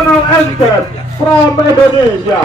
National anthem from Indonesia.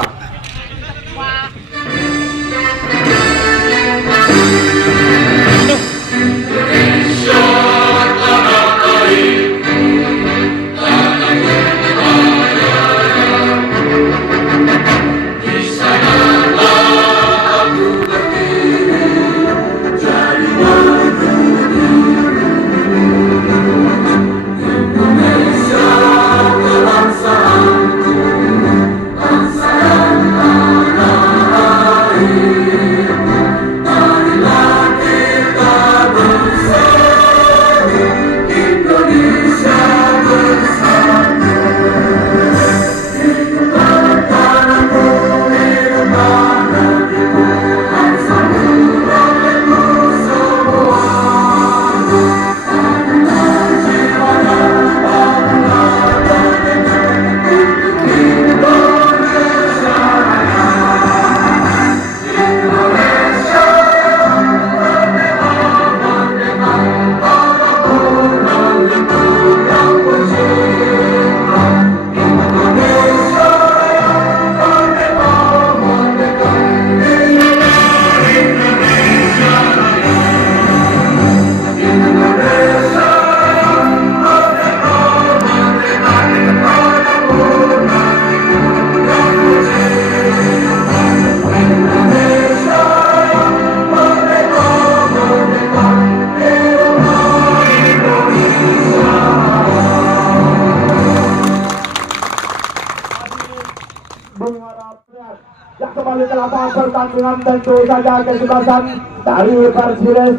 Yang kembali ke lapangan pertandingan tentu saja kesebelasan dari Persires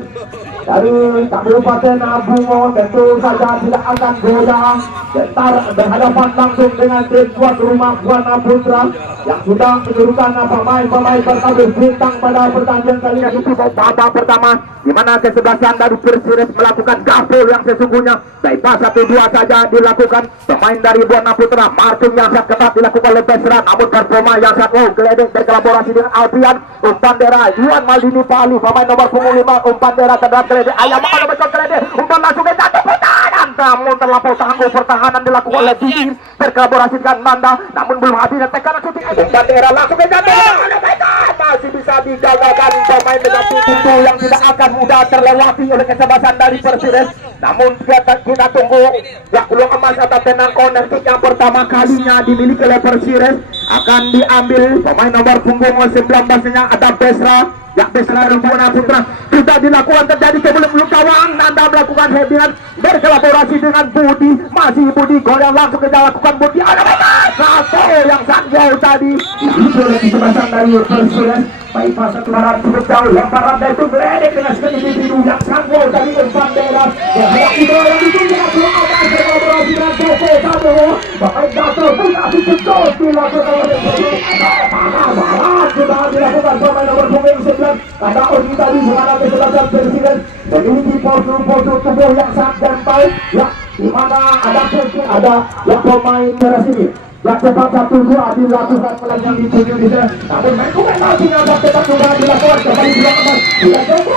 dari Kabupaten Bungo tentu saja tidak akan goyang. Bentar berhadapan langsung dengan tim tuan rumah Buana Putra yang sudah menurunkan pemain-pemain bertabur bintang pada pertandingan kali ini. Itu babak pertama di mana kesebelasan dari Persires melakukan gaful yang sesungguhnya. Bypass 1-2 saja dilakukan pemain dari Buana Putra. Marking yang sangat ketat dilakukan oleh Pesran, namun performa yang sangat geledek berkolaborasi dengan Alpian. Umpan Dera Yuan Maldini Palu pemain nomor punggung 5. Umpan Dera terhadap geledek ayam ada besar geledek. Umpan langsung ke jatuh pertahanan, namun terlampau tangguh pertahanan dilakukan oleh Didi berkolaborasi dengan Nanda, namun belum hadir tekanan shooting. Umpan Dera langsung ke jatuh, masih bisa dijaga pemain dengan pintu yang tidak akan mudah terlewati oleh kesebelasan dari Persires. Namun kita tunggu ya peluang emas atau tenang corner kick yang pertama kalinya dimiliki oleh Persires akan diambil pemain nomor punggung 19-nya ada Besra. Ya Besra dari Buana Putra sudah dilakukan terjadi sebelum kawan. Nanda melakukan headingan berkolaborasi dengan Budi, masih Budi goyang langsung ke lakukan Budi. Ada satu yang sangat jauh tadi itu oleh kesebelasan dari Persires. Bypass satu barat cukup jauh, lemparan dari itu geledek dengan individu yang sanggup dari Umpan Dera yang itu yang ditunjukkan belum ada berkolaborasi dengan Bobo Sabo bahkan jatuh masih betul dilakukan oleh barat sudah dilakukan pemain nomor punggung 9 karena Odi tadi dimana kesebelasan Persires memiliki postur tubuh yang sangat ganteng ya dimana ada postur ada yang pemain merah sini yang cepat 1-2 dilakukan oleh yang dituju di sana. Namun main masih ada cepat juga dilakukan kembali dilakukan. Tidak coba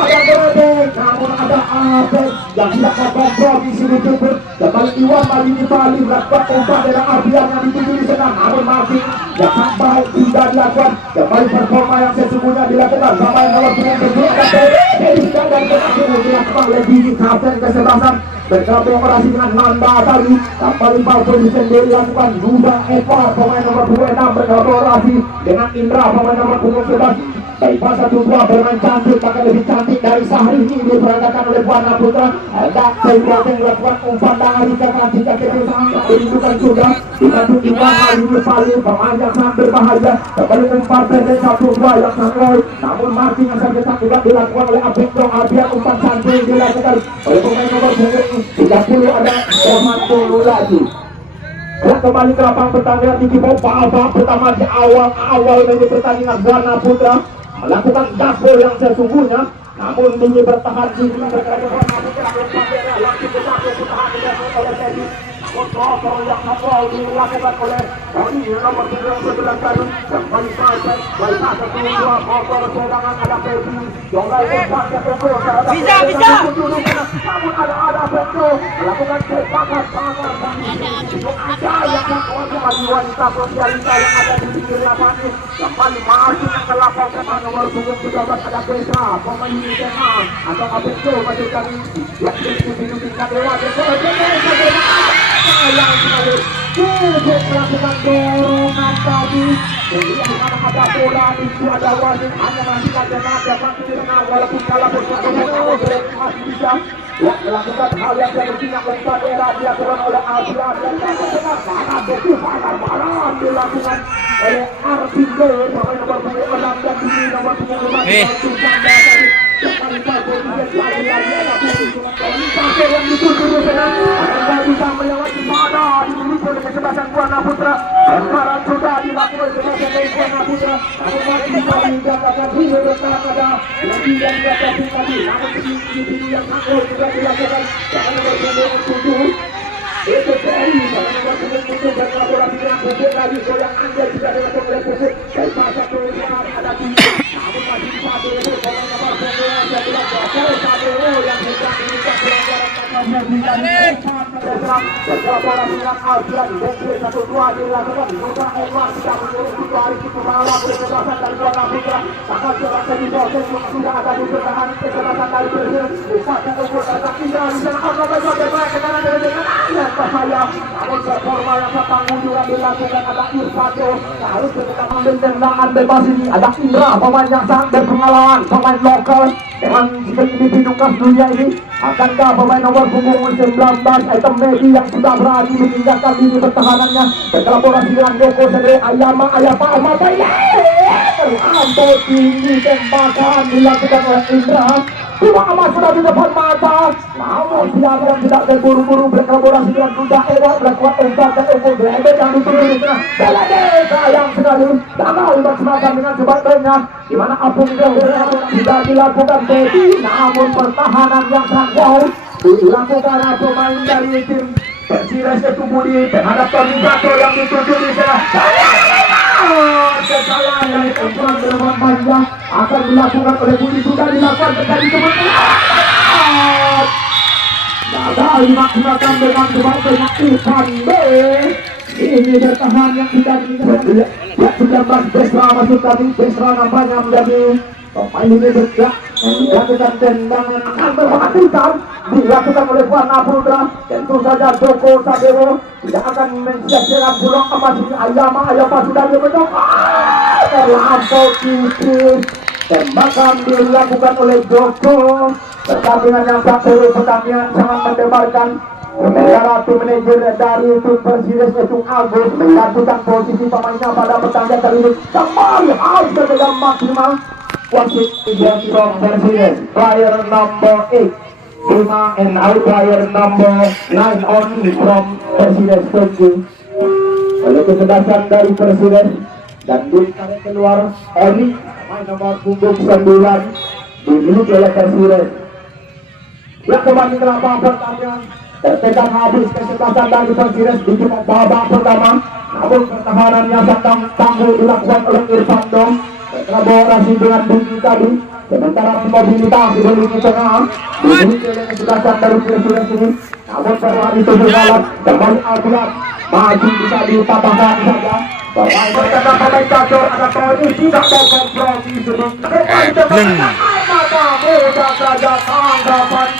ada geledek, namun ada Abed yang tidak kompromi sedikit pun. Kembali Iwan Maldini Palu melakukan umpan dari Ardian yang dituju di sana. Namun masih yang sampai tidak dilakukan. Kembali performa yang sesungguhnya dilakukan. Pemain nomor punggung kedua dan terakhir dilakukan oleh Didi kapten kesebelasan. Berkolaborasi dengan Nanda tadi kembali posisi sendiri lakukan Duda Eva pemain nomor 26 berkolaborasi dengan Indra pemain nomor 11. Bypass 1-2 bermain cantik bahkan lebih cantik dari Sahri ini diperagakan oleh Buana Putra. Ada Tembak yang melakukan umpan dari kanan jika kedudukan sudah dibantu Iwan Maldini Palu pemain yang sangat berbahaya. Kembali umpan pendek 1-2 yang sangat namun marking yang sangat ketat juga dilakukan oleh Abekto Abian. Umpan cantik dilakukan oleh pemain nomor 30 ada Romanto lagi. Ya kembali ke lapangan pertandingan di Kibau. Babak pertama di awal dari pertandingan Gana Putra melakukan gaspol yang sesungguhnya, namun ini bertahan di bertahan langsung ke satu pertahanan oleh Teddy. Kontrol yang mau dilakukan oleh Tony nomor 19 tadi kembali pasang satu dua motor serangan ada Teddy bisa namun ada Petro melakukan sepakat tangan ada yang mengkuasai wanita sosialita yang ada di pinggir lapangan kembali masuk ke lapangan nomor 17 ada Petra pemain di tengah atau Petro masih kali yang ditunjukkan lewat yang sekali cukup melakukan dorongan tadi kemudian ada bola itu ada wasit hanya masih ada masih di tengah walaupun kalah masih bisa melakukan hal yang tidak lempar era dilakukan oleh Asia dan sangat betul sangat dilakukan oleh Arvindo pemain nomor 6 dan ini nomor 5 yang dituju di sana akan bisa melewati mana dimiliki oleh kesebelasan Gana Putra. Lemparan sudah dilakukan kesebelasan dari Gana Putra, namun masih bisa dikatakan hidup bertahan ada lebih dari atas tadi, namun ini yang takut juga dilakukan dengan nomor 7 itu Ferry dengan nomor 7 berkolaborasi dengan Puput lagi yang Anda juga dilakukan oleh Puput dari masa kemudian ada tinggi namun masih bisa dilakukan oleh nomor 9 yang dilakukan yang sedang dilakukan berkolaborasi dengan Alfian Bengkir 1-2 dilakukan Nusa Edward tidak menyuruh itu hari itu malam kesebelasan dari Gana Putra maka kesebelasan di bawah sudah ada di pertahanan kesebelasan dari Persib satu ukur kata Indra di sana orang bagaimana ke kanan dari dengan bahaya namun performa yang bertanggung juga dilakukan ada Irfado harus tetap ambil tendangan bebas ini ada Indra pemain yang sangat berpengalaman pemain lokal dengan individu dunia ini akankah pemain nomor punggung 19 item Medi yang sudah berani meninggalkan lini pertahanannya berkolaborasi dengan Joko Sedre Ayama Ayapa Amapaya Ambo tinggi tembakan dilakukan oleh Indra cuma amat sudah di depan mata namun siapa yang tidak terburu-buru berkolaborasi dengan Nusa Edward melakukan umpan dan umpan Belede yang dituju di sana Belede sayang sekali gagal bersemangat dengan sebagainya dimana Apung tidak dilakukan Teddy namun pertahanan yang sangat wow dilakukan pemain dari tim Persires itu Budi terhadap Tornigato yang dituju di sana kesalahan dari umpan berlawan panjang akan dilakukan oleh Budi sudah dilakukan terjadi kemenangan gagal dimaksimalkan dengan sebagainya Ivan B ini bertahan yang tidak diinginkan ya 19 Besra masuk tadi Besra nampaknya menjadi pemain ini bergerak dilakukan tendangan yang mematikan dilakukan oleh Gana Putra tentu saja Joko Sadewo tidak akan mensiasatikan pulang emas ini Ayama sudah dimenang terlampau tipis tembakan dilakukan oleh Joko pertandingan yang satu pertandingan sangat mendebarkan sementara tim manajer dari tim Persires itu Agus menjatuhkan posisi pemainnya pada pertandingan kali ini kembali harus berbeda maksimal wasit yang from Persires player number 8 Bima and out player number 9 on from Persires Tokyo oleh kesebelasan dari Persires dan ditarik keluar Eri pemain nomor punggung 9 dimiliki oleh Persires ya kembali ke lapangan pertandingan tertekan habis kesempatan dari Persires di babak pertama namun pertahanannya sedang tangguh dilakukan oleh Irfando berkolaborasi dengan Budi tadi sementara mobilitas di lini tengah dimiliki oleh kesempatan dari Persires ini namun setelah itu berjalan kembali Alfian maju bisa ditambahkan saja pemain pemain Cacor ada Tony tidak mau kompromi kembali tembakkan mata mudah saja tanggapan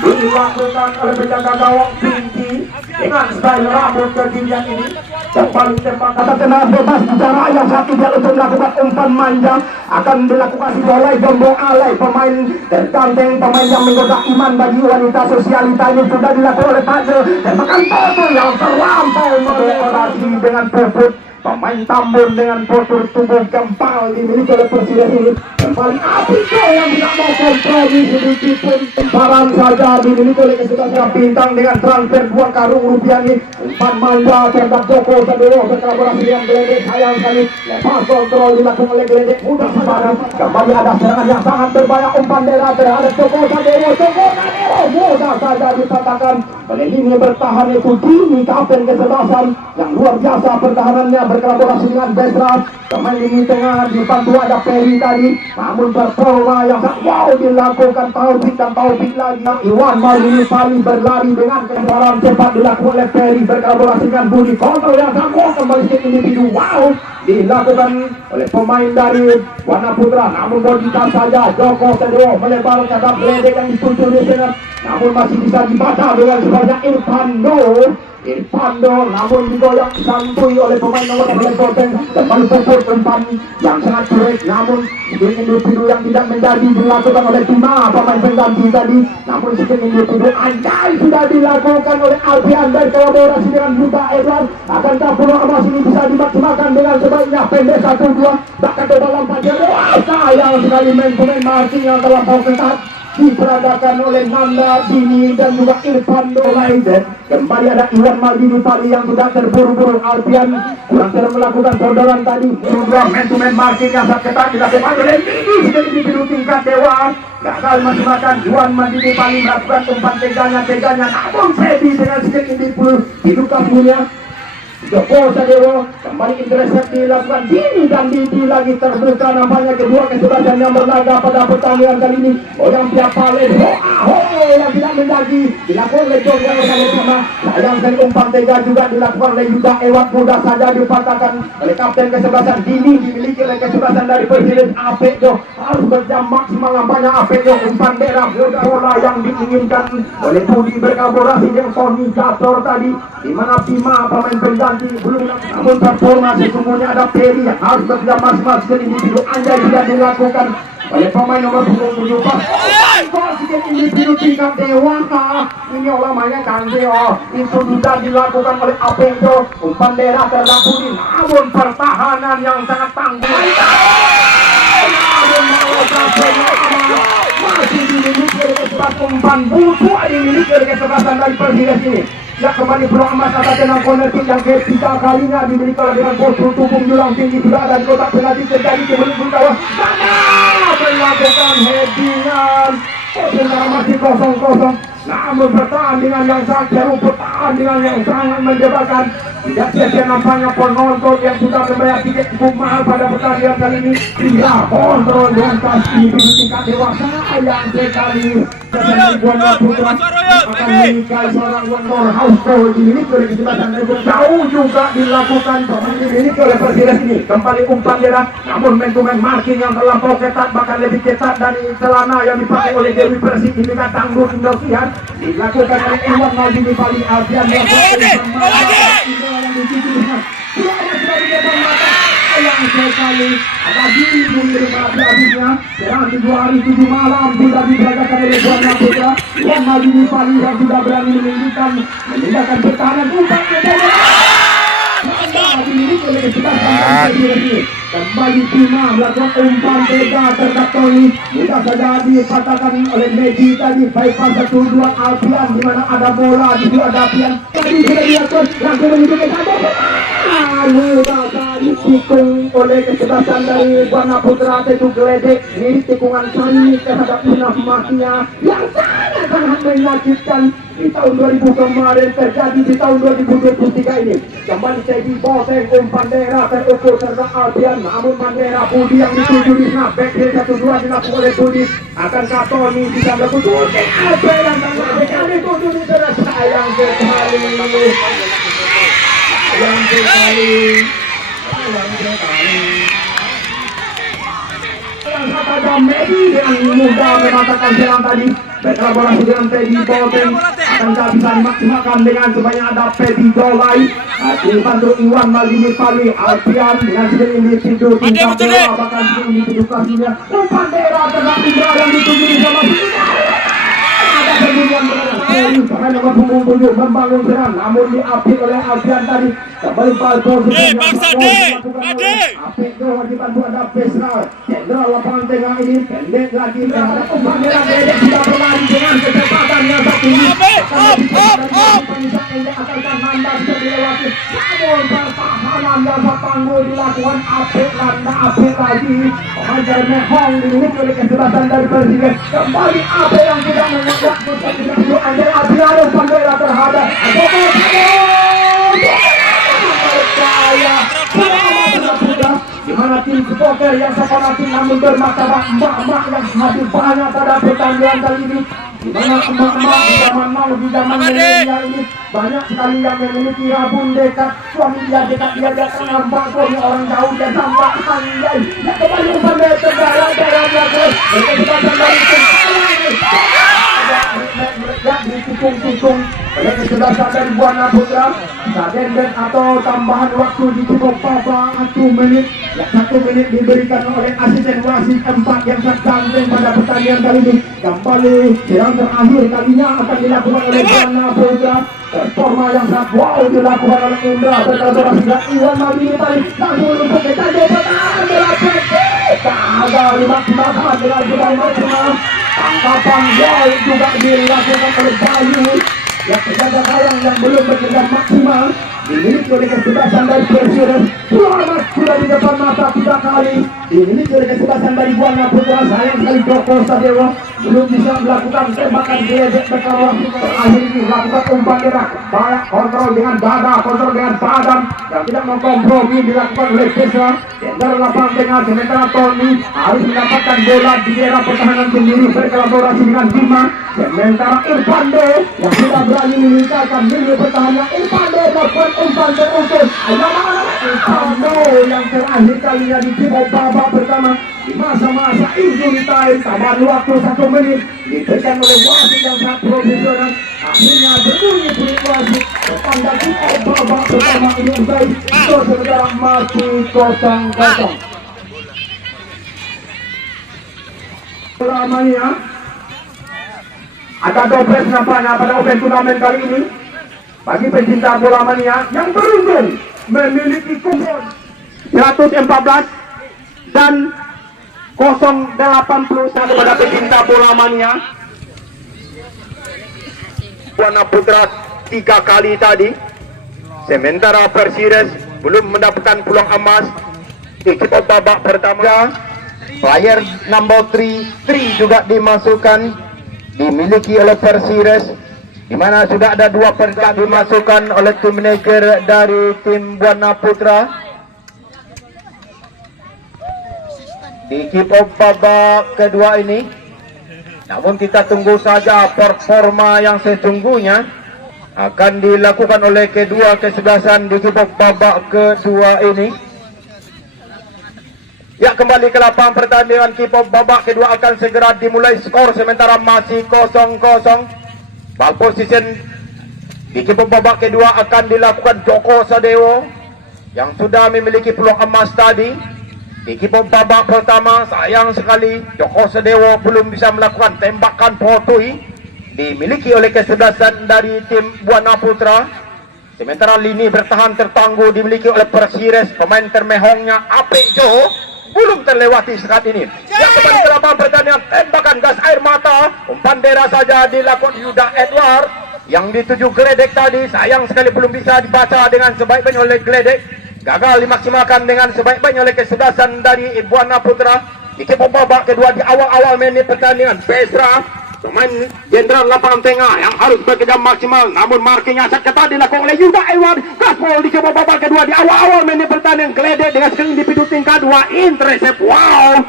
dilakukan oleh penjaga gawang tinggi dengan style rambut kekinian ini kembali tembak kata tenang bebas bicara yang satu dia untuk melakukan umpan manja akan dilakukan si bolai gembong alay pemain terganteng pemain yang menggoda iman bagi wanita sosialita ini sudah dilakukan oleh Tajel tembakan total yang terlampau mengorasi dengan Puput Pemain Tambun dengan postur tubuh gempal dimiliki oleh Persija ini. Kembali Apiko yang tidak mau kompromi sedikit pun. Barang saja dimiliki oleh kesuksesan Bintang dengan transfer 2 karung rupiah ini. Umpan manja terhadap Joko Sadowo berkolaborasi dengan Geledek. Sayang sekali lepas kontrol dilakukan oleh Geledek. Mudah sepadan. Kembali ada serangan yang sangat berbahaya. Umpan Dera terhadap Joko Sadowo. Joko Sadowo mudah saja dipatahkan. Oleh ini bertahan itu Dini kapten kesebelasan yang luar biasa pertahanannya berkolaborasi dengan Besra. Pemain ini tengah dibantu ada Peri tadi, namun performa yang sangat wow dilakukan Taufik dan Taufik lagi. Iwan Malini Pali berlari dengan kecepatan cepat dilakukan oleh Peri berkolaborasi dengan Budi. Kontrol yang sangat wow kembali ke individu wow dilakukan oleh pemain dari Warna Putra, namun bodikan saja Joko Sadowo melebar ke arah Geledek yang dituju di sana, namun masih bisa dibaca dengan sebanyak Irfando namun digoyang santuy oleh pemain nomor 11 Boten. Kembali pukul umpan yang sangat jelek, namun individu yang tidak menjadi dilakukan oleh Tima pemain pengganti tadi, namun individu andai sudah dilakukan oleh Alfian dan kolaborasi dengan Yuda Edward. Akankah peluang emas ini bisa dimaksimalkan dengan sebaiknya pendek 1-2 bahkan ke dalam pajar. Sayang sekali main marking yang telah ketat diperadakan oleh Nanda Dini dan juga Irfando Laiden. Kembali ada Iwan Maldini Pali yang sudah terburu-buru. Alfian kurang melakukan sondoran tadi. Kedua man-to-man marking yang sangat ketat dilakukan oleh Dini sudah individu tingkat dewa. Gagal maksimalkan Iwan Maldini Pali melakukan umpan teganya, namun Freddy dengan skill individu dibuka punya Joko Sadowo kembali intercept dilakukan Dini dan Didi lagi terbuka nampaknya kedua kesebelasan yang berlaga pada pertandingan kali ini. Yang pihak Palen yang tidak menjadi dilakukan oleh Joko yang bersama. Sayang sekali umpan tega juga dilakukan oleh Yuda Ewat, mudah saja dipatahkan oleh kapten kesebelasan Dini dimiliki oleh kesebelasan dari Presiden Apekjo. Harus berjam maksimal nampaknya Apekjo. Umpan merah bola yang diinginkan oleh Budi berkolaborasi dengan Tony Gator tadi, di mana Bima pemain pengganti belum, namun performa sesungguhnya ada Peri yang harus berjam maksimal sekali individu anjay tidak dilakukan oleh pemain nomor 27. Sekian individu tingkat dewasa ini olamanya Kandeo itu sudah dilakukan oleh Apekjo. Umpan daerah terhadap Budi, namun pertahanan yang sangat tangguh masih dimiliki oleh kesebelasan umpan butuh dimiliki oleh kesebelasan dari Persija ini. Ya kembali peluang emas atas tenang corner kick yang ketiga kalinya dimiliki oleh dengan postur tubuh julang tinggi sudah ada di kotak penalti terjadi sebelum kawan melakukan headingan. Sebenarnya masih kosong, namun pertandingan yang sangat seru, pertandingan yang sangat mendebarkan. Tidak sia-sia nampaknya penonton yang sudah membayar tiket cukup mahal pada pertandingan kali ini tidak kontrol dengan kasih di tingkat dewasa yang sekali. Warna Putra akan meninggal seorang Wonder Household dimiliki oleh kesempatan jauh juga dilakukan pemain dimiliki oleh Persija ini. Kembali umpan daerah, namun man-to-man marking yang terlampau ketat, bahkan lebih ketat dari celana yang dipakai oleh Dewi Persik ini. Tangguh Indosiar dilakukan oleh Iwan Maldini Pali. Alfian yang sekali ada Dini habisnya serang 7 hari 7 malam sudah diberagakan oleh Warna Putra. Iwan Maldini Pali yang sudah berani meninggalkan pertahanan umpan kembali Bima melakukan umpan tega terhadap Tony, mudah saja dipatahkan oleh Medi tadi. Bypass 1-2 Alfian di mana ada bola di dua Alfian tadi sudah dilakukan langsung menuju ke satu mudah saja ditikung oleh kesebelasan dari Warna Putra itu Geledek. Ini tikungan kali terhadap Inaf Makia yang sangat menyakitkan di tahun 2000 kemarin terjadi di tahun 2023 ini. Kembali Teddy Boteng umpan daerah terukur terhadap Alfian, namun Mandera Budi yang dituju di sana. Back heel 1-2 dilakukan oleh Budi. Akankah Tony bisa melakukan Alfian yang kali dituju di sana. Sayang sekali. Ada Medi dengan mudah mematakan serang tadi berkolaborasi dengan Teddy Boteng. Akankah bisa dimaksimalkan dengan sebanyak ada Pedi Dolai dibantu Iwan Maldini Pali. Alfian dengan skill individu tingkat dewa, bahkan skill individu kasihnya umpan daerah terhadap Indra yang dituju di sana. Ada perburuan berada pemain nomor punggung 7 membangun serangan, namun diapit oleh Alfian tadi. Kembali Paldo. Apik Johor dibantu ada Pesra. Jenderal lapangan tengah ini pendek lagi terhadap pembangunan Dedek sudah berlari dengan kecepatan yang sangat tinggi. Asalkan Nanda bisa dilewati. Namun pertahanan yang tertangguh dilakukan apik Nanda apik lagi. Pemain Jeremy Hong dimiliki oleh kecerdasan dari Persija. Kembali apik yang tidak menyenggak Angel Adriano Pandera terhadap di mana tim supporter yang fanatik namun bermartabat, emak-emak yang hadir banyak pada pertandingan kali ini, di mana emak-emak di zaman now, di zaman milenial ini banyak sekali yang memiliki rabun dekat, suami dia dekat, dia datang nampak suami orang jauh dan nampak anjay yang kembali umpan dari terdalam terus mereka kita kembali ditikung-tikung oleh kecerdasan dari Buana Putra. Sadendet atau tambahan waktu dicukup Papa 1 menit. Yang 1 menit diberikan oleh asisten wasit 4 yang sangat pada pertandingan kali ini. Kembali serang terakhir kalinya akan dilakukan oleh Buana Putra. Performa yang sangat wow dilakukan oleh Indra berkolaborasi dengan Iwan Madini tadi. Langsung untuk kita pertahanan bola pendek. Ada dimaksimalkan dengan jumlah maksimal. Tangkapan wow juga dilakukan oleh Bayu. Yang penjaga gawang yang belum bekerja maksimal dimiliki oleh kecerdasan dari Persija. Selamat sudah di depan mata 3 kali dimiliki oleh kecerdasan dari Buana Putra. Sayang sekali Joko Sadewa belum bisa melakukan tembakan geledek berkawang. Terakhir ini melakukan umpan gerak banyak kontrol dengan dada, kontrol dengan badan yang tidak mengkompromi dilakukan oleh Pesra. Jenderal lapangan tengah sementara Tony harus mendapatkan bola di daerah pertahanan sendiri berkolaborasi dengan Bima. Sementara Irfando yang sudah berani meninggalkan lini pertahanan. Irfando melakukan umpan terukur. Irfando yang terakhir kalinya di babak pertama di masa-masa injury time. Tambahan waktu 1 menit diberikan oleh wasit yang sangat profesional. Akhirnya berbunyi bunyi wasit tanda babak pertama ini usai. Saudara masih 0-0. Selamanya ada dobres nampaknya pada open turnamen kali ini bagi pencinta bola mania yang beruntung memiliki kupon 114 dan 081 pada pencinta bola mania. Buana Putra 3 kali tadi, sementara Persija belum mendapatkan peluang emas di babak pertama. Player number 3 juga dimasukkan dimiliki oleh Persija, di mana sudah ada 2 percak dimasukkan oleh tim manager dari tim Buana Putra. Di kick off babak kedua ini, namun kita tunggu saja performa yang sesungguhnya akan dilakukan oleh kedua kesebelasan di kick off babak kedua ini. Ya, kembali ke lapangan pertandingan kick off babak kedua akan segera dimulai. Skor sementara masih 0-0. Ball position di kick off babak kedua akan dilakukan Joko Sadewo yang sudah memiliki peluang emas tadi. Di kick off babak pertama sayang sekali Joko Sadewo belum bisa melakukan tembakan potoi dimiliki oleh kesebelasan dari tim Buana Putra. Sementara lini bertahan tertangguh dimiliki oleh Persija. Pemain termehongnya Apik Johor belum terlewati saat ini. Yang kembali ke lapangan pertandingan, tembakan gas air mata, umpan dera saja dilakukan Yuda Edward yang dituju Gledek tadi. Sayang sekali belum bisa dibaca dengan sebaik-baiknya oleh Gledek. Gagal dimaksimalkan dengan sebaik-baiknya oleh kesebelasan dari Buana Putra. Di babak kedua di awal-awal menit pertandingan, Pesra pemain jenderal lapangan tengah yang harus bekerja maksimal, namun marking asat ketat dilakukan oleh Yuda Edward. Gaspol di babak kedua di awal-awal menit pertandingan. Gledek dengan skill individu tingkat 2 intercept. Wow,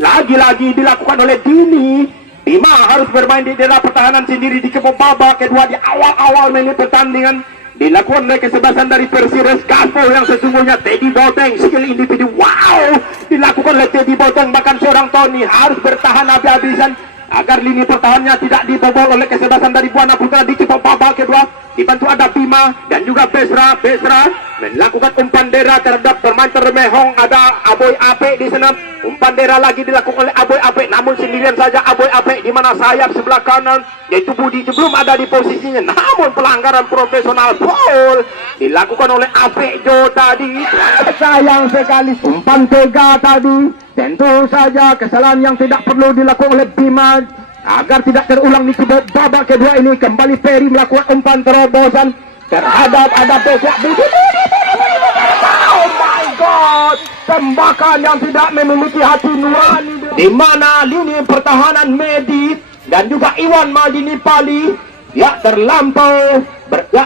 lagi-lagi dilakukan oleh Dini. Bima harus bermain di daerah pertahanan sendiri di babak kedua di awal-awal menit pertandingan. Dilakukan oleh kesebelasan dari Persija. Gaspol yang sesungguhnya Teddy Boteng skill individu. Wow, dilakukan oleh Teddy Boteng. Bahkan seorang Tony harus bertahan habis-habisan agar lini pertahanannya tidak dibobol oleh kesebelasan dari Buana Putra. Di babak kedua dibantu ada Bima dan juga Pesra melakukan umpan dera terhadap pemain termehong. Ada Aboy Ape di sana. umpan daerah lagi dilakukan oleh Aboy Apek, namun sendirian saja Aboy Apek di mana sayap sebelah kanan yaitu Budi belum ada di posisinya, namun pelanggaran profesional foul dilakukan oleh Apek Jo tadi. Sayang sekali umpan tega tadi, tentu saja kesalahan yang tidak perlu dilakukan oleh Bima agar tidak terulang di babak kedua ini. Kembali Ferry melakukan umpan terobosan terhadap ada Besok Budi. Oh my god, tembakan yang tidak memiliki hati nurani di mana lini pertahanan Medi dan juga Iwan Maldini Pali ya terlampau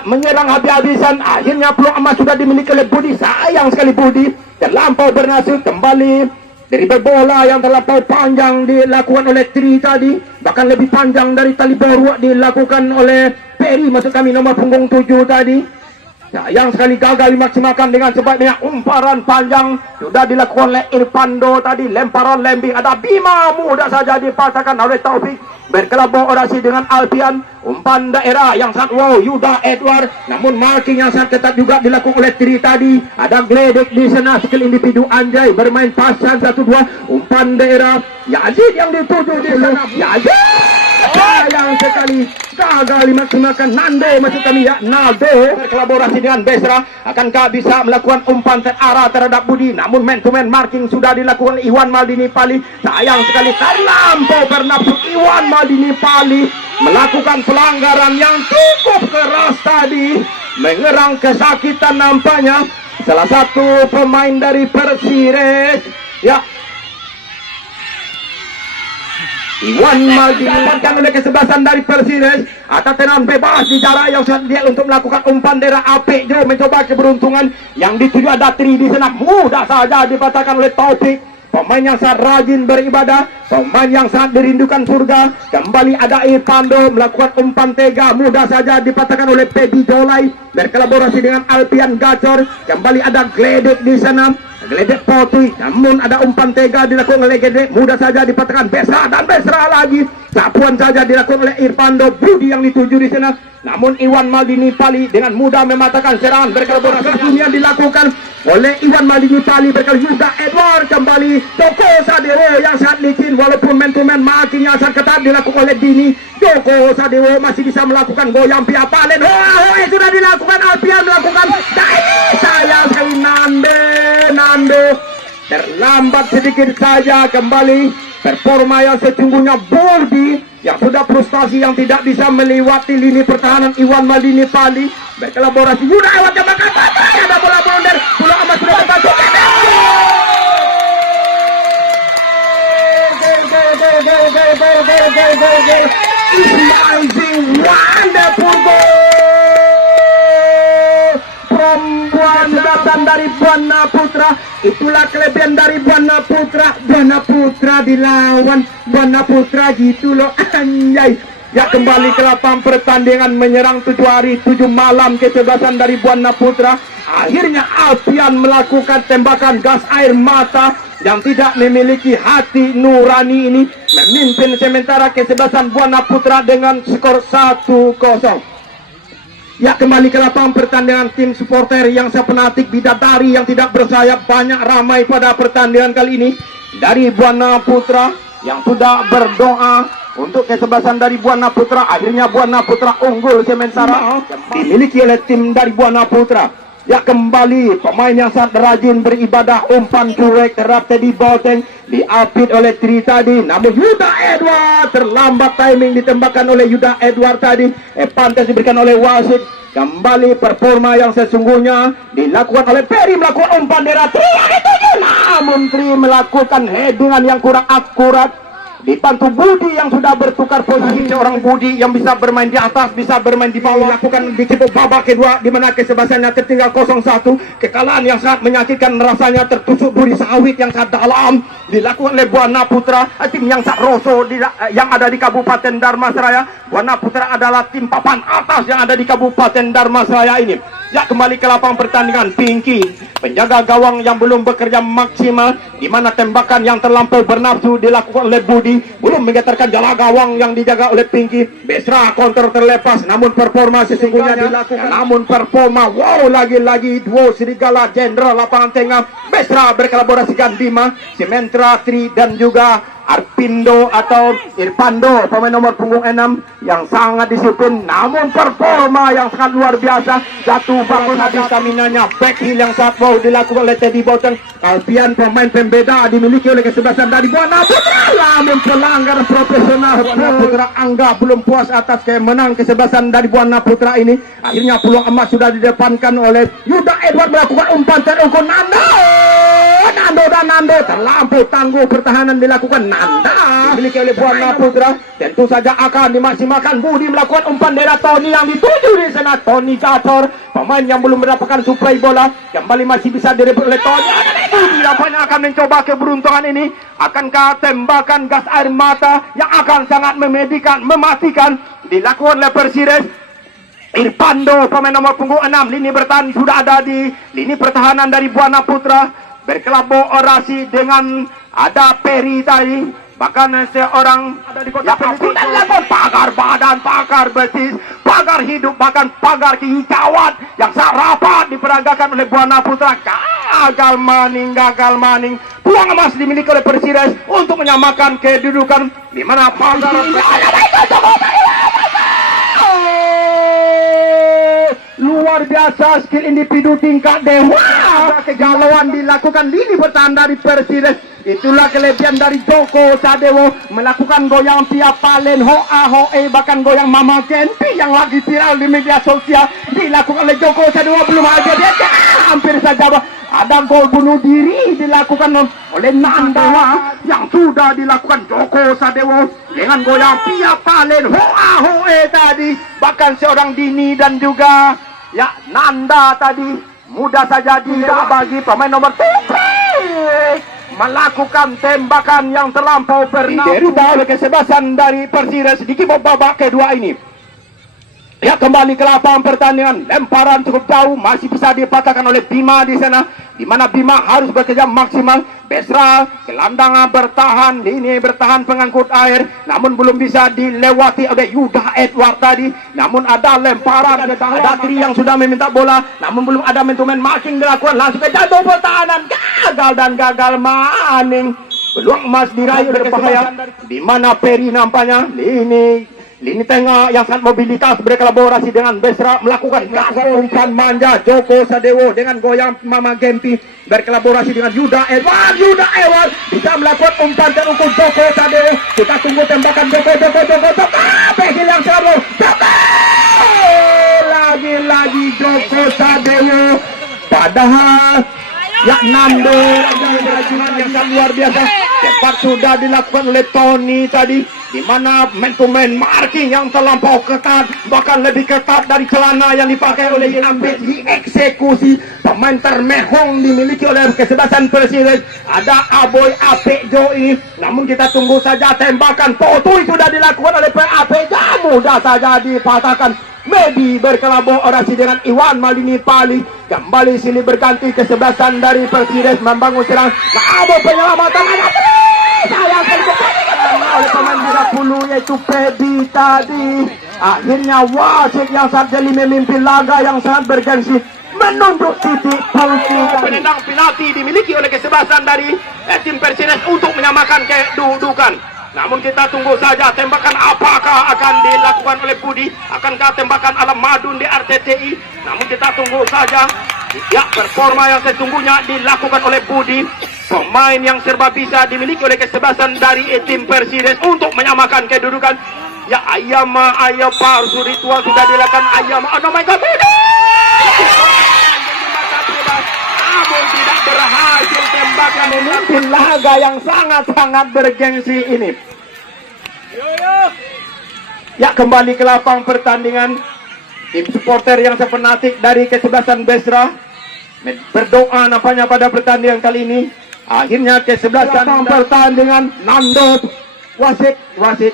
menyerang habis-habisan. Akhirnya peluang emas sudah dimiliki oleh Budi. Sayang sekali Budi terlampau bernasib. Kembali dari bola yang terlampau panjang dilakukan oleh Tri tadi, bahkan lebih panjang dari tali boru dilakukan oleh Ferry, maksud kami nomor punggung 7 tadi. Sayang sekali gagal dimaksimalkan dengan sebaiknya. Umparan panjang sudah dilakukan oleh Irfando tadi. Lemparan lembing ada Bima, mudah saja dipatahkan oleh Taufik. Berkolaborasi dengan Alpian. Umpan daerah yang sangat wow, Yuda Edward. Namun marking yang sangat ketat juga dilakukan oleh Tri tadi. Ada Gledek di sana, skill individu Anjay bermain pasan 1-2. Umpan daerah Yazid yang dituju di sana. Yazid sayang sekali gagal dimaksimalkan. Nando maksud kami ya, Naldo berkolaborasi dengan Besra. Akankah bisa melakukan umpan terarah terhadap Budi? Namun man to man marking sudah dilakukan Iwan Maldini Pali. Sayang sekali terlampau bernafsu Iwan Maldini Pali melakukan pelanggaran yang cukup keras tadi, mengerang kesakitan nampaknya salah satu pemain dari Persires ya. Iwan Maldini dapatkan oleh kesebelasan dari Persires atas tenang bebas di jarak yang sangat dia untuk melakukan umpan daerah. Apek Jo mencoba keberuntungan yang dituju ada Tri di sana, mudah saja dipatahkan oleh Taufik. Pemain yang sangat rajin beribadah, pemain yang sangat dirindukan surga. Kembali ada Irfando melakukan umpan tega, mudah saja dipatahkan oleh Pedi Jolai. Berkolaborasi dengan Alpian Gacor. Kembali ada Gledek di sana, Gledek Potui. Namun ada umpan tega dilakukan oleh Gledek, mudah saja dipatahkan Besra dan Besra lagi. Sapuan saja dilakukan oleh Irfando. Budi yang dituju di sana. Namun Iwan Maldini Pali dengan mudah mematahkan serangan. Berkolaborasi dunia dilakukan oleh Iwan Maldini Pali berkali Yuda Edward. Kembali Joko Sadewo yang sangat licin, walaupun man to man marking yang sangat ketat dilakukan oleh Dini. Joko Sadewo masih bisa melakukan goyang pihak Palen. Sudah dilakukan, Alpian melakukan. Sayang sekali Nando terlambat sedikit saja. Kembali performa yang sesungguhnya Budi yang sudah frustasi yang tidak bisa melewati lini pertahanan Iwan Maldini Pali. Berkolaborasi Yuda Edward yang bakal ada bola blunder. Bola emas sudah termasuk. Amazing, wonderful goal from Buana dari Buana Putra. Itulah kelebihan dari Buana Putra. Buana Putra dilawan Buana Putra gitu loh, anjay. Ya, kembali ke lapangan pertandingan menyerang 7 hari 7 malam kesebelasan dari Buana Putra. Akhirnya Alpian melakukan tembakan gas air mata yang tidak memiliki hati nurani ini memimpin sementara kesebelasan Buana Putra dengan skor 1-0. Ya, kembali ke lapangan pertandingan tim supporter yang sepenatik bidadari yang tidak bersayap banyak ramai pada pertandingan kali ini dari Buana Putra yang sudah berdoa untuk kesebelasan dari Buana Putra. Akhirnya Buana Putra unggul sementara dimiliki oleh tim dari Buana Putra. Ya, kembali pemain yang sangat rajin beribadah, umpan cuek terhadap Teddy Bolteng diapit oleh Tri tadi. Namun Yuda Edward terlambat timing ditembakkan oleh Yuda Edward tadi. Pantas diberikan oleh wasit. Kembali performa yang sesungguhnya dilakukan oleh Ferry melakukan umpan daerah Tri yang dituju. Namun Tri melakukan headingan yang kurang akurat. Dibantu Budi yang sudah bertukar posisi. Seorang Budi yang bisa bermain di atas, bisa bermain di bawah. Lakukan di babak kedua di mana kesebelasannya tertinggal 0-1. Kekalahan yang sangat menyakitkan rasanya tertusuk duri sawit yang sangat dalam dilakukan oleh Buana Putra, tim yang sangat roso yang ada di Kabupaten Dharmasraya. Buana Putra adalah tim papan atas yang ada di Kabupaten Dharmasraya ini. Ya, kembali ke lapangan pertandingan. Pinky, penjaga gawang yang belum bekerja maksimal, di mana tembakan yang terlampau bernafsu dilakukan oleh Budi, belum menggetarkan jala gawang yang dijaga oleh Pinky. Besra counter terlepas, namun performa sesungguhnya dilakukan. Namun performa, wow, lagi-lagi duo serigala jenderal lapangan tengah Besra berkolaborasi dengan Bima, Sementra, Tri dan juga Arpindo atau Irpando, pemain nomor punggung 6 yang sangat disiplin namun performa yang sangat luar biasa. Jatuh bangun habis stamina-nya, back heel yang sangat wow dilakukan oleh Teddy Bouton. Alfian pemain pembeda dimiliki oleh kesebelasan dari Buana Putra, namun pelanggaran profesional. Buana Putra anggap belum puas atas kemenangan kesebelasan dari Buana Putra ini. Akhirnya peluang emas sudah didepankan oleh Yuda Edward melakukan umpan terukur Nando terlampau tangguh, pertahanan dilakukan Nanda dimiliki oleh Buana Putra. Tentu saja akan dimaksimalkan. Budi melakukan umpan dari Tony yang dituju di sana. Tony Gacor, pemain yang belum mendapatkan suplai bola, kembali masih bisa direbut oleh Tony. Budi nampaknya akan mencoba keberuntungan ini. Akankah tembakan gas air mata yang akan sangat mematikan dilakukan oleh Persires? Irpando, pemain nomor punggung 6, lini bertahan sudah ada di lini pertahanan dari Buana Putra. Berkolaborasi dengan ada Peri tadi, bahkan seorang ada di kota Peri dan lakukan pagar badan, pagar betis, pagar hidup, bahkan pagar kehijauan yang sangat rapat diperagakan oleh Buana Putra. Gagal maning. Peluang emas dimiliki oleh Persires untuk menyamakan kedudukan di mana pagar luar biasa skill individu tingkat dewa. Kegalauan dilakukan lini bertahan dari Persires. Itulah kelebihan dari Joko Sadewo melakukan goyang Pia Palen, Hoe, bahkan goyang Mama Genpi yang lagi viral di media sosial dilakukan oleh Joko Sadewo. Belum aja dia hampir saja ada gol bunuh diri dilakukan oleh Nanda yang sudah dilakukan Joko Sadewo dengan goyang Pia Palen, Hoe tadi, bahkan seorang Dini dan juga ya Nanda tadi mudah saja tidak bagi pemain nomor 7 melakukan tembakan yang terlampau bernapas oleh kesebelasan dari Persires di babak kedua ini. Ya, kembali ke lapangan pertandingan, lemparan cukup jauh masih bisa dipatahkan oleh Bima di sana, di mana Bima harus bekerja maksimal. Besra gelandangan bertahan, lini bertahan pengangkut air, namun belum bisa dilewati oleh Yuda Edward tadi. Namun ada lemparan, ada Tri yang sudah meminta bola, namun belum ada mentumen marking dilakukan, langsung ke jatuh pertahanan, gagal maning. Peluang emas diraih berbahaya, di mana Peri nampaknya lini tengah yang sangat mobilitas berkolaborasi dengan Besra melakukan umpan manja. Joko Sadewo dengan goyang Mama Gempi berkolaborasi dengan Yuda Edward bisa melakukan umpan terukur Joko Sadewo. Kita tunggu tembakan Joko pegil yang selalu lagi Joko Sadewo, padahal ya Nando yang sangat luar biasa cepat sudah dilakukan oleh Tony tadi, di mana man to man marking yang terlampau ketat, bahkan lebih ketat dari celana yang dipakai oleh Ambet, dieksekusi. Pemain termehong dimiliki oleh kesebelasan Persires ada Aboy Apejo ini, namun kita tunggu saja tembakan Potui sudah dilakukan oleh Apejo, mudah saja dipatahkan. Medi berkolaborasi dengan Iwan Malini Pali, kembali sini berganti kesebelasan dari Persires membangun serang. Ada penyelamatan sayang oleh pemain 30 yaitu Pedi tadi. Akhirnya wasit yang saat jeli memimpin laga yang sangat bergengsi menunjuk titik penalti. Penendang penalti dimiliki oleh kesebelasan dari tim Persires untuk menyamakan kedudukan. Namun kita tunggu saja tembakan apakah akan dilakukan oleh Budi, akankah tembakan ala Madun di RTTI. Namun kita tunggu saja. Ya, performa yang sesungguhnya dilakukan oleh Budi, pemain yang serba bisa dimiliki oleh kesebelasan dari tim Persires untuk menyamakan kedudukan. Ya, ayam palsu ritual sudah dilakukan ayam. Oh my God, Budi! Namun tidak berhasil tembakan memimpin laga yang sangat-sangat bergengsi ini. Ya, kembali ke lapang pertandingan. Tim supporter yang sepenatik dari kesebelasan Besra berdoa nampaknya pada pertandingan kali ini. Akhirnya kesebelasan pertandingan Nando wasit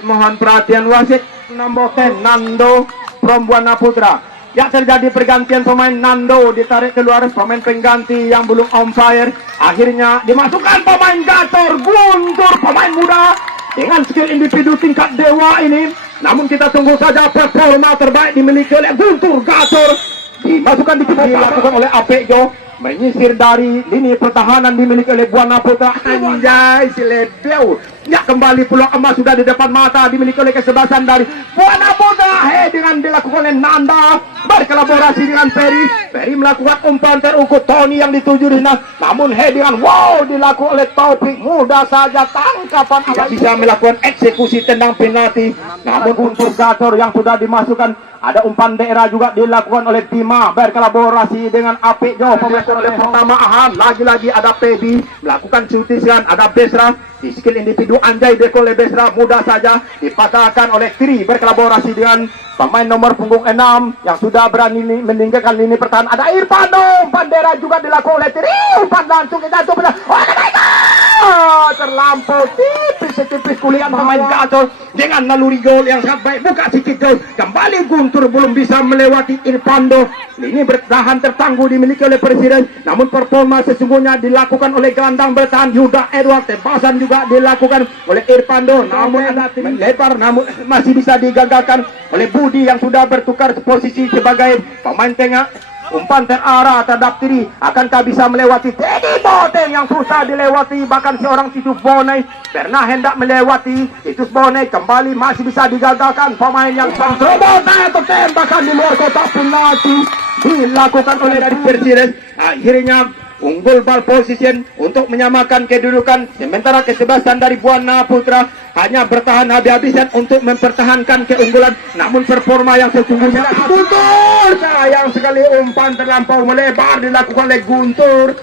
mohon perhatian wasit nomor 10 Nando from Buana Putra. Ya, terjadi pergantian pemain. Nando ditarik keluar, pemain pengganti yang belum on fire. Akhirnya dimasukkan pemain Gator Guntur, pemain muda dengan skill individu tingkat dewa ini. Namun kita tunggu saja performa terbaik dimiliki oleh Guntur Gator. Dimasukkan dilakukan oleh Apejo. menyisir dari lini pertahanan dimiliki oleh Buana Putra. Anjay, si Lebeu. Ya, kembali peluang emas sudah di depan mata dimiliki oleh kesebelasan dari Buana Putra. Dengan dilakukan oleh Nanda berkolaborasi dengan Ferry. Ferry melakukan umpan terukur Tony yang dituju di sana. Namun dengan wow dilakukan oleh Taufik, mudah saja tangkapan tidak bisa melakukan eksekusi tendang penalti. Namun untuk gacor yang sudah dimasukkan, ada umpan daerah juga dilakukan oleh Bima berkolaborasi dengan Apik Jo. Pemain oleh pertama Ahan, lagi-lagi ada Pebi melakukan shooting, ada Besra di skill individu Anjay dekol oleh Besra, mudah saja dipatahkan oleh Tri berkolaborasi dengan pemain nomor punggung 6 yang sudah berani meninggalkan lini pertahanan. Ada Irfano, umpan daerah juga dilakukan oleh Tri, umpan langsung ke jantung benar. Oh my God, terlampau tipis kuliah pemain gacor dengan naluri gol yang sangat baik. Buka sikit gol, kembali Guntur belum bisa melewati Irfando. Ini bertahan tertangguh dimiliki oleh Presiden, namun performa sesungguhnya dilakukan oleh gelandang bertahan Yuda Edward. Tebasan juga dilakukan oleh Irfando, namun ada lebar, namun masih bisa digagalkan oleh Budi yang sudah bertukar posisi sebagai pemain tengah. Umpan terarah terhadap Tri, akankah bisa melewati Teddy Boteng yang susah dilewati, bahkan seorang Titus Bonai pernah hendak melewati. Titus Bonai kembali masih bisa digagalkan pemain yang terobos atau tembakan di luar kotak penalti dilakukan oleh dari Persires. Akhirnya unggul ball position untuk menyamakan kedudukan, sementara kesebelasan dari Buana Putra hanya bertahan habis-habisan untuk mempertahankan keunggulan. Namun performa yang sesungguhnya Guntur, sayang sekali umpan terlampau melebar dilakukan oleh Guntur,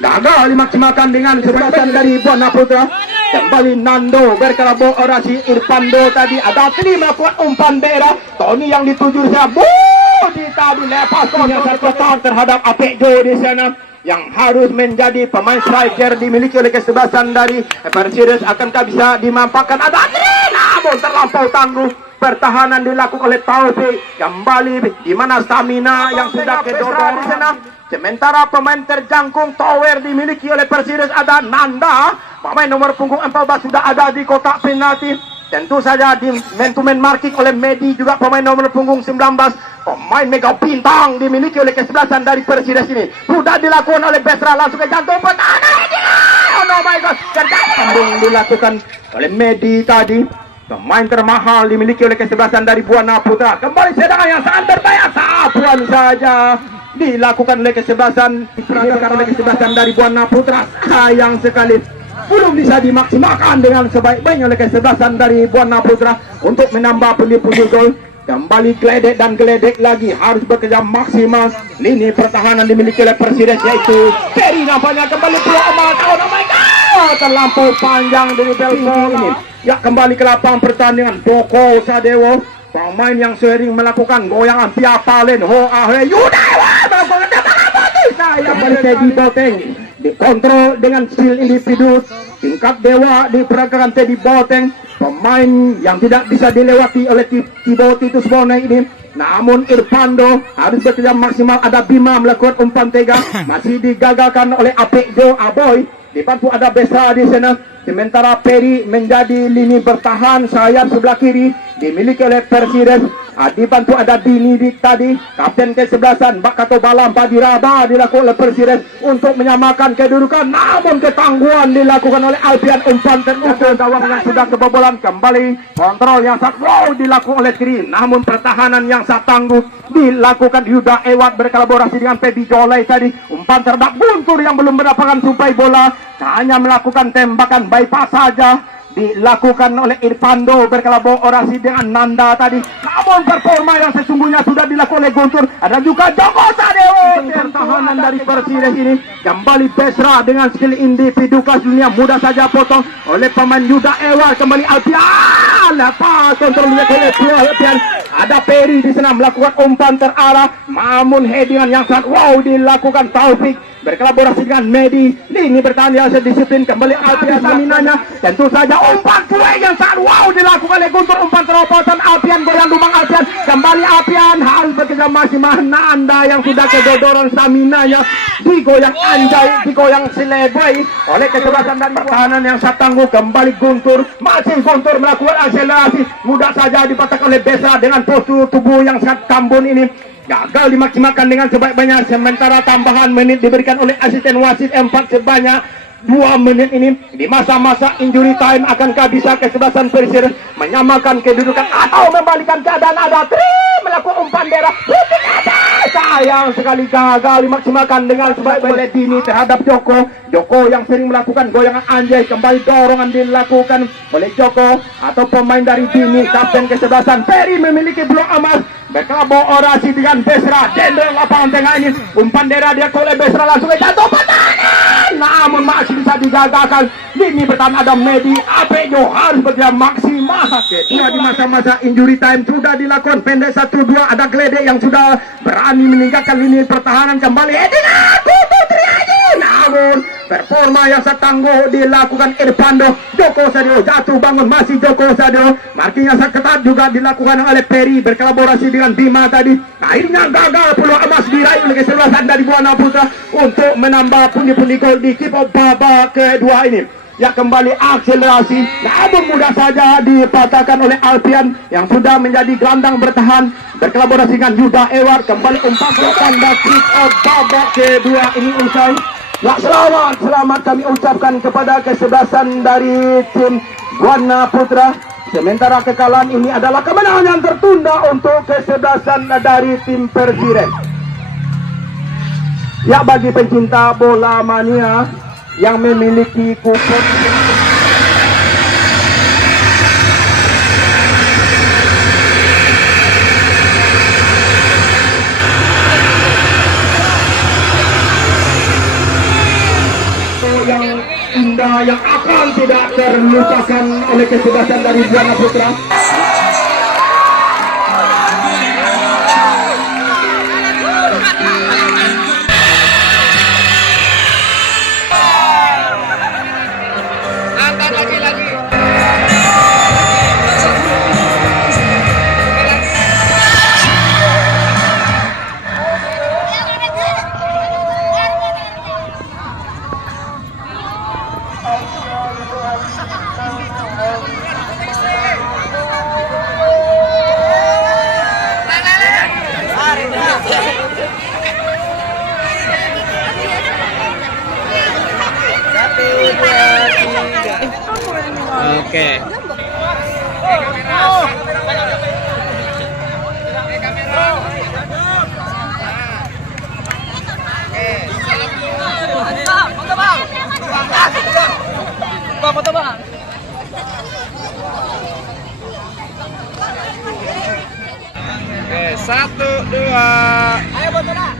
gagal dimaksimalkan dengan kesebelasan dari Buana Putra. Kembali Nando berkolaborasi Irfando, tadi ada Tri melakukan umpan daerah, Tony yang dituju saya Budi tadi lepas terhadap Apik Jo di sana yang harus menjadi pemain striker dimiliki oleh kesebelasan dari Persires. Akankah bisa dimanfaatkan? Ada Tri, namun terlampau tangguh. Pertahanan dilakukan oleh Taufik. Kembali di mana stamina yang sudah kedorong di sana. Sementara pemain terjangkung tower dimiliki oleh Persires ada Nanda. Pemain nomor punggung 14 sudah ada di kotak penalti. Tentu saja di man-to-man marking oleh Medi, juga pemain nomor punggung 19. Pemain mega bintang dimiliki oleh kesebelasan dari Persires ini. Sudah dilakukan oleh Besra, langsung ke jantung pertahanan. Oh my God, sambung dilakukan oleh Medi tadi. Pemain termahal dimiliki oleh kesebelasan dari Buana Putra. Kembali serangan yang sangat berbahaya, sapuan saja dilakukan oleh kesebelasan dari Buana Putra. Sayang sekali belum bisa dimaksimalkan dengan sebaik-baiknya oleh kesebelasan dari Buana Putra untuk menambah pundi-pundi gol. Kembali geledek dan geledek lagi, harus bekerja maksimal. Lini pertahanan dimiliki oleh Persires yaitu Ferry, nampaknya kembali peluang emas. Oh my God, terlampau panjang dari Belfort ini. Ya, kembali ke lapangan pertandingan. Doko Sadewo, pemain yang sering melakukan goyangan Piapalen Ho Ahe Yuda melakukan kembali Teddy Boteng dikontrol dengan skill individu tingkat dewa di pergerakan Teddy Boteng, pemain yang tidak bisa dilewati oleh Titus Bonai ini. Namun Irfando harus bekerja maksimal. Ada Bima melakukan umpan tega, masih digagalkan oleh Apik Jo Aboy. Dibantu ada Besra di sana. Sementara Ferry menjadi lini bertahan sayap sebelah kiri dimiliki oleh Persires. Dibantu ada Dini tadi, kapten kesebelasan Bakato Balam Padiraba dilakukan oleh Persires untuk menyamakan kedudukan. Namun ketangguhan dilakukan oleh Alfian, umpan terukur gawang yang sudah kebobolan. Kembali kontrol yang sangat wow dilakukan oleh Tri, namun pertahanan yang sangat tangguh dilakukan Yuda Ewat berkolaborasi dengan Pebi Jolai tadi. Umpan terhadap Guntur yang belum mendapatkan suplai bola, hanya melakukan tembakan bypass saja dilakukan oleh Irfando berkolaborasi dengan Nanda tadi. Namun performa yang sesungguhnya sudah dilakukan oleh Guntur. Ada juga Joko Sadewo, pertahanan dari Persires ini. Kembali Besra dengan skill individu kelas dunia, mudah saja potong oleh pemain Yuda Ewal. Kembali Alfian, lepas kontrolnya oleh Alfian. Ada Ferry di sana melakukan umpan terarah, namun headingan yang sangat wow dilakukan Taufik berkolaborasi dengan Medi. Lini bertahan yang disiplin. Kembali Alfian staminanya. Tentu saja umpan kue yang sangat wow dilakukan oleh Guntur. Umpan terobosan Alfian, goyang dumang Alfian. Kembali Alfian harus bekerja maksimal. Nanda yang sudah kedodoran staminanya digoyang Anjay, digoyang Sileboi oleh kesebelasan dari pertahanan yang sangat tangguh. Kembali Guntur, masih Guntur melakukan akselerasi, mudah saja dipatahkan oleh Besa dengan postur tubuh yang sangat kambun ini. gagal dimaksimalkan dengan sebaik-baiknya, sementara tambahan menit diberikan oleh asisten wasit 4 sebanyak 2 menit ini. Di masa-masa injury time, akankah bisa kesebelasan Persir menyamakan kedudukan atau membalikan keadaan? Ada Tri melakukan umpan daerah, sayang sekali gagal dimaksimalkan dengan sebaik-baiknya Dini terhadap Joko yang sering melakukan goyangan anjay. Kembali dorongan dilakukan oleh Joko atau pemain dari Dini. Kapten kesebelasan Ferry memiliki blok emas, berkolaborasi dengan Besra. Jenderal lapangan tengah ini, umpan daerah dia oleh Besra, langsung jatuh pertahanan, namun masih bisa digagalkan. Dini bertahan, ada Medi. Apejo harus berjalan maksimal. Sudah di masa-masa injury time sudah dilakukan pendek 1-2. Ada Gledek yang sudah berani meninggalkan lini pertahanan. Kembali namun performa yang setangguh dilakukan Irfando. Joko Sadio jatuh bangun, masih Joko Sadio. Marking yang sangat ketat juga dilakukan oleh Perry berkolaborasi dengan Bima tadi. Akhirnya gagal, peluang emas diraih oleh kesebelasan dari Buana Putra untuk menambah pundi-pundi gol di kick off babak kedua ini. Ya, kembali akselerasi, namun mudah saja dipatahkan oleh Alfian yang sudah menjadi gelandang bertahan berkolaborasi dengan Yuda Ewart. Kembali umpan tanda kick off babak kedua ini usai. Ya, selamat kami ucapkan kepada kesebelasan dari tim Buana Putra. Sementara kekalahan ini adalah kemenangan yang tertunda untuk kesebelasan dari tim Persiren. Ya, bagi pencinta bola mania yang memiliki kupon yang indah yang akan tidak terlupakan oleh kesebelasan dari Buana Putra. Oke. Foto bang. Oke, 1, 2. Ayo foto nak.